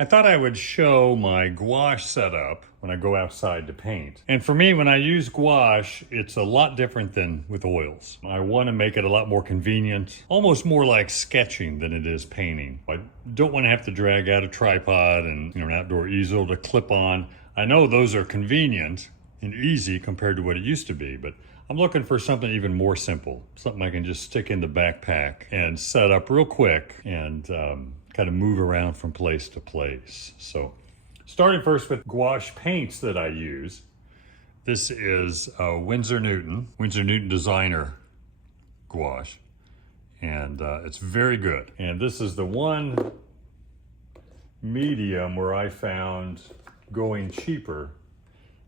I thought I would show my gouache setup when I go outside to paint. And for me, when I use gouache, it's a lot different than with oils. I want to make it a lot more convenient, almost more like sketching than it is painting. I don't want to have to drag out a tripod and an outdoor easel to clip on. I know those are convenient and easy compared to what it used to be, but I'm looking for something even more simple, something I can just stick in the backpack and set up real quick and kind of move around from place to place. So starting first with gouache paints that I use. This is Winsor Newton Designer gouache, and it's very good. And this is the one medium where I found going cheaper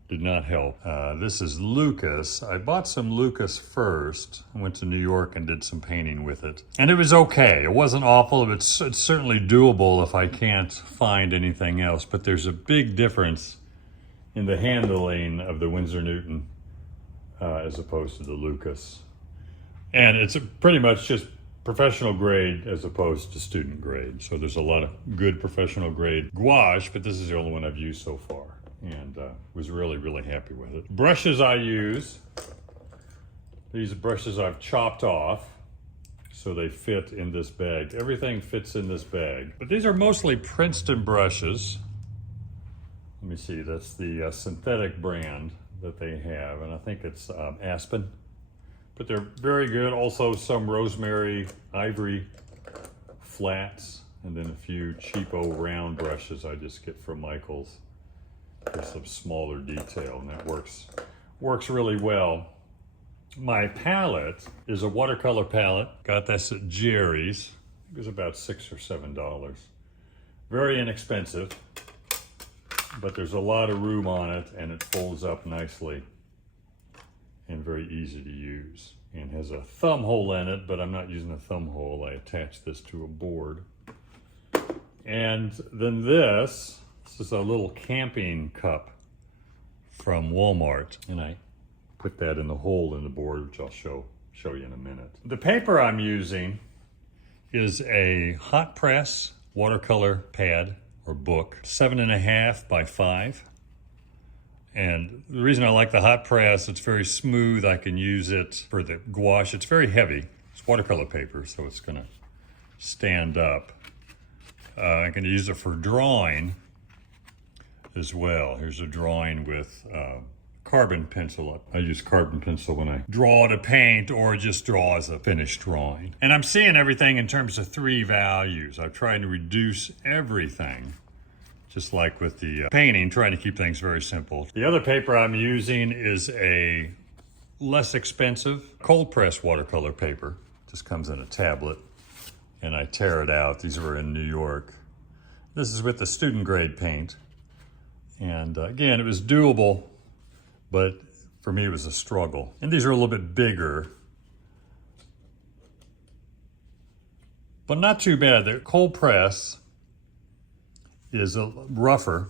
did not help. This is Lucas. I bought some Lucas first. I went to New York and did some painting with it. And it was okay. It wasn't awful. It's certainly doable if I can't find anything else. But there's a big difference in the handling of the Winsor Newton as opposed to the Lucas. And it's pretty much just professional grade as opposed to student grade. So there's a lot of good professional grade gouache, but this is the only one I've used so far. And was really, really happy with it. Brushes I use, these brushes I've chopped off so they fit in this bag. Everything fits in this bag. But these are mostly Princeton brushes. Let me see, that's the synthetic brand that they have, and I think it's Aspen. But they're very good. Also some rosemary, ivory flats, and then a few cheapo round brushes I just get from Michael's. For some smaller detail, and that works really well. My palette is a watercolor palette. Got this at Jerry's. It was about $6 or $7. Very inexpensive, but there's a lot of room on it, and it folds up nicely and very easy to use. And has a thumb hole in it, but I'm not using a thumb hole. I attach this to a board. And then this is a little camping cup from Walmart, and I put that in the hole in the board, which I'll show you in a minute. The paper I'm using is a hot press watercolor pad or book, 7.5 by 5. And the reason I like the hot press, it's very smooth. I can use it for the gouache. It's very heavy. It's watercolor paper, so it's gonna stand up. I can use it for drawing as well. Here's a drawing with carbon pencil. I use carbon pencil when I draw to paint or just draw as a finished drawing. And I'm seeing everything in terms of 3 values. I've tried to reduce everything, just like with the painting, trying to keep things very simple. The other paper I'm using is a less expensive cold press watercolor paper. Just comes in a tablet, and I tear it out. These were in New York. This is with the student grade paint. And again, it was doable, but for me it was a struggle. And these are a little bit bigger, but not too bad. The cold press is a rougher,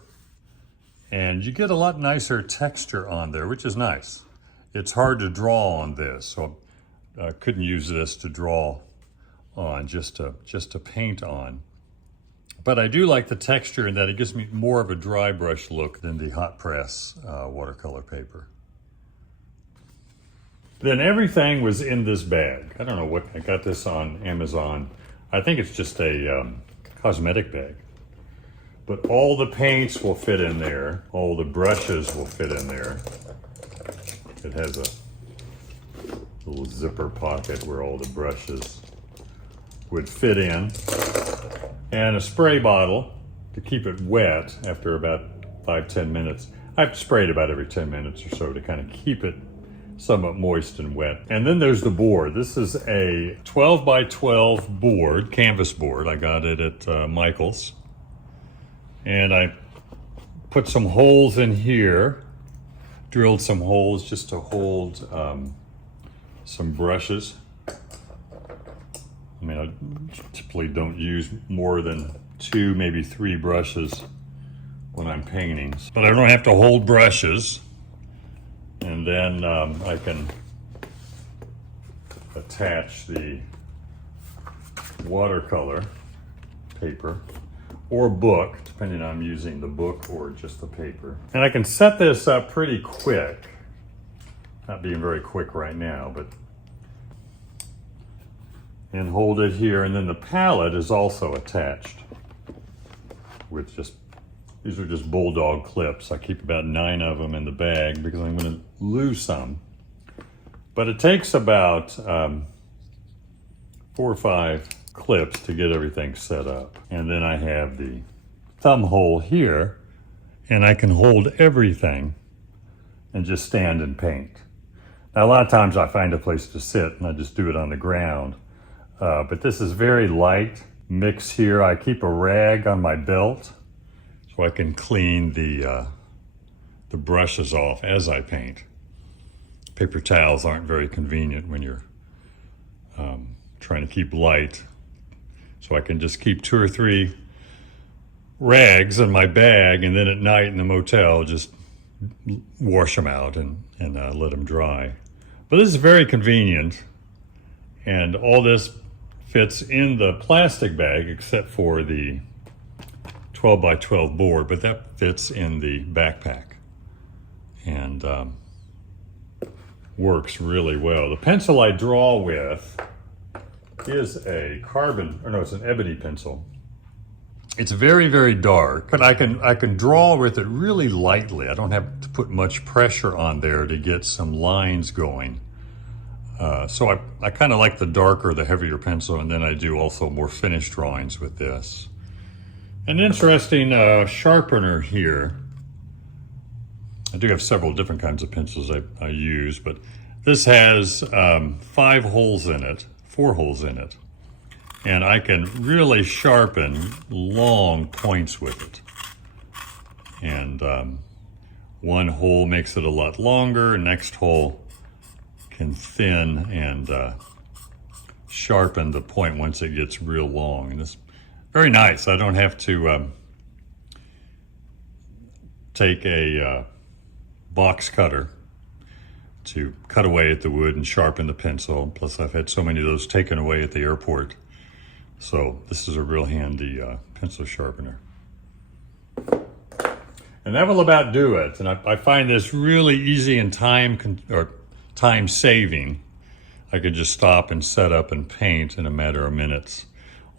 and you get a lot nicer texture on there, which is nice. It's hard to draw on this, so I couldn't use this to draw on, just to paint on. But I do like the texture in that it gives me more of a dry brush look than the hot press watercolor paper. Then everything was in this bag. I don't know what, I got this on Amazon. I think it's just a cosmetic bag. But all the paints will fit in there. All the brushes will fit in there. It has a little zipper pocket where all the brushes would fit in. And a spray bottle to keep it wet after about 5-10 minutes. I've sprayed about every 10 minutes or so to kind of keep it somewhat moist and wet. And then there's the board. This is a 12 by 12 board, canvas board. I got it at Michael's. And I put some holes in here, drilled some holes just to hold some brushes. I mean, I typically don't use more than 2, maybe 3 brushes when I'm painting. But I don't have to hold brushes. And then I can attach the watercolor paper. or book, depending on I'm using the book or just the paper. And I can set this up pretty quick. Not being very quick right now, but and hold it here, and then the palette is also attached with just, these are just bulldog clips. I keep about 9 of them in the bag because I'm going to lose some. But it takes about 4 or 5 clips to get everything set up. And then I have the thumb hole here, and I can hold everything and just stand and paint. Now, a lot of times I find a place to sit and I just do it on the ground. But this is very light mix here. I keep a rag on my belt so I can clean the brushes off as I paint. Paper towels aren't very convenient when you're trying to keep light. So I can just keep 2 or 3 rags in my bag, and then at night in the motel, just wash them out and let them dry. But this is very convenient, and all this fits in the plastic bag except for the 12 by 12 board, but that fits in the backpack and works really well. The pencil I draw with is it's an ebony pencil. It's very, very dark, but I can draw with it really lightly. I don't have to put much pressure on there to get some lines going. So I kind of like the darker, the heavier pencil, and then I do also more finished drawings with this. An interesting sharpener here. I do have several different kinds of pencils I use, but this has 4 holes in it. And I can really sharpen long points with it. And one hole makes it a lot longer, next hole can thin and sharpen the point once it gets real long. And it's very nice. I don't have to take a box cutter to cut away at the wood and sharpen the pencil. Plus I've had so many of those taken away at the airport. So this is a real handy pencil sharpener. And that will about do it. And I find this really easy and time saving. I could just stop and set up and paint in a matter of minutes.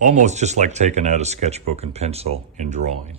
Almost just like taking out a sketchbook and pencil and drawing.